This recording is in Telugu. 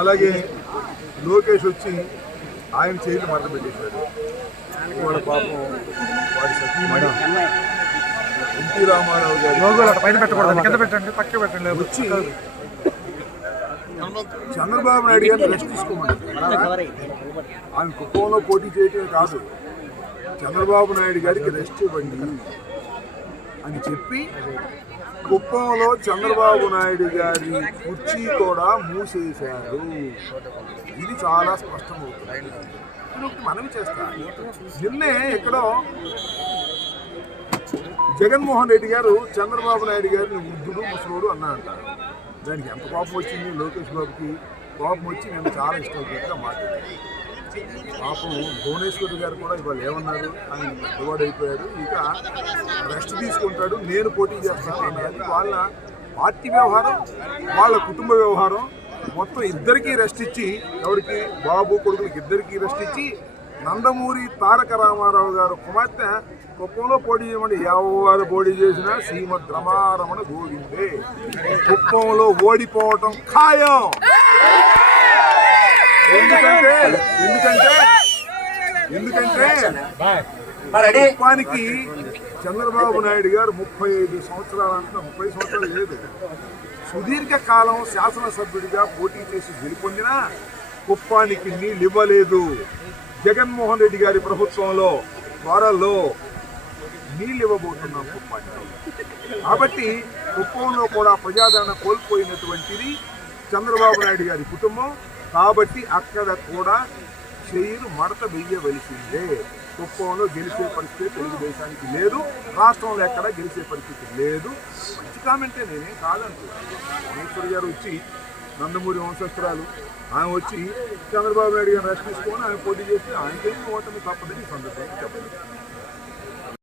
అలాగే లోకేష్ వచ్చి ఆయన చేతి మరత పెట్టేశాడు. ఇవాళ పాపం వాడి సతీమణి ఎన్టీ రామారావు గారు వచ్చి చంద్రబాబు నాయుడు గారిని రెస్ట్ తీసుకోమన్నారు. ఆయన కుప్పంలో పోటీ చేయటమే కాదు, చంద్రబాబు నాయుడు గారికి రెస్ట్ ఇవ్వండి అని చెప్పి కుప్పంలో చంద్రబాబు నాయుడు గారి కుర్చీ కూడా మూసేశారు. ఇది చాలా స్పష్టమవుతుంది. మనం చేస్తాం. నిన్నే ఎక్కడో జగన్మోహన్ రెడ్డి గారు చంద్రబాబు నాయుడు గారిని వృద్ధుడు ముసలోడు అన్నారంటారు. దానికి ఎంత కోపం వచ్చింది లోకేష్ బాబుకి. కోపం వచ్చి నేను చాలా ఇష్టంగా మాట్లాడాను. పాపం భువనేశ్వరి గారు కూడా ఇవాళ ఏమన్నారు, ఆయన డివైడ్ అయిపోయాడు, ఇక రెస్ట్ తీసుకుంటాడు, నేను పోటీ చేస్తాను అన్నది వాళ్ళ పార్టీ వ్యవహారం, వాళ్ళ కుటుంబ వ్యవహారం. మొత్తం ఇద్దరికీ రెస్ట్ ఇచ్చి, ఎవరికి బాబు కొడుకులకి ఇద్దరికీ రెస్ట్ ఇచ్చి నందమూరి తారక రామారావు గారు కుమార్తె కుప్పంలో పోటీ చేయమని ఎవరు పోటీ చేసినా శ్రీమద్ రమారమణ గోవిందే. కుప్పంలో ఓడిపోవటం ఖాయం. ఎందుకంటే కుప్పానికి చంద్రబాబు నాయుడు గారు 35 సంవత్సరాలు అంటున్నా, 30 సంవత్సరాలు లేదు, సుదీర్ఘకాలం శాసనసభ్యుడిగా పోటీ చేసి గెలుపొందినా కుప్పానికి నీళ్ళు ఇవ్వలేదు. జగన్మోహన్ రెడ్డి గారి ప్రభుత్వంలో త్వరలో నీళ్ళు ఇవ్వబోతున్నాం కుప్పానికి. కాబట్టి కుప్పంలో కూడా ప్రజాదరణ కోల్పోయినటువంటిది చంద్రబాబు నాయుడు గారి కుటుంబం. కాబట్టి అక్కడ కూడా చెయ్యిలు మడత వెయ్యవలసిందే. కుప్పంలో గెలిచే పరిస్థితి తెలుగుదేశానికి లేదు, రాష్ట్రంలో ఎక్కడ గెలిచే పరిస్థితి లేదు. మంచి కామెంటే, నేనేం కాదంటున్నాను. భువనేశ్వరి గారు వచ్చి నందమూరి వంశస్థురాలు, ఆమె వచ్చి చంద్రబాబు నాయుడు గారిని రెస్ట్ తీసుకొని ఆయన పోటీ చేసి ఆయనకేమి ఓటమి తప్పదని సందర్భంగా చెప్పలేదు.